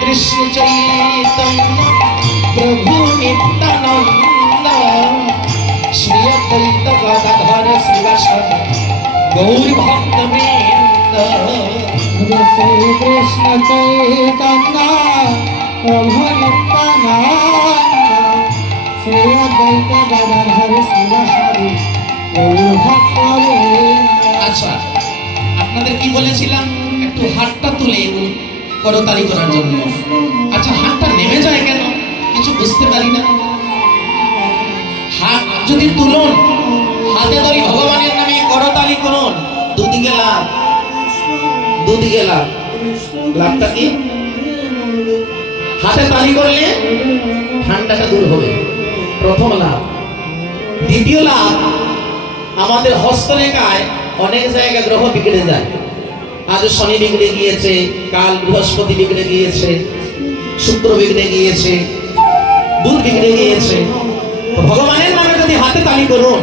কৃষ্ণ চৈতন্য প্রভু নিত্যানন্দ শ্রী অদ্বৈত গদাধর শ্রীবাসন গৌর ভক্ত বৃন্দ শ্রী কৃষ্ণ চৈতন্য প্রভু নিত্যানন্দ শ্রী অদ্বৈত গদাধর শিবাসারি গৌর ভক্ত আচ্ছা আপনাদের কি বলেছিলাম? একটু হাতটা তুলে করতালি করার জন্য। আচ্ছা হাতটা নেমে যায় কেন? কিছু বুঝতে পারি না। হাত যদি তুলুন, হাতে ধরি ভগবানের নামে করতালি করুন। দুদিকে লাভ দুদিকে লাভ। লাভটা কি? হাতে তালি করলে ঠান্ডাটা দূর হবে। প্রথম লাভ। দ্বিতীয় লাভ, আমাদের হস্তরেখায় অনেক জায়গায় গ্রহ বিগড়ে যায়। আজ শনি বিগড়ে গিয়েছে, কাল বৃহস্পতি বিগড়ে গিয়েছে, শুক্র বিগড়ে গিয়েছে বুধ বিগড়ে গিয়েছে ভগবানের নামে যদি হাতে তালি করুন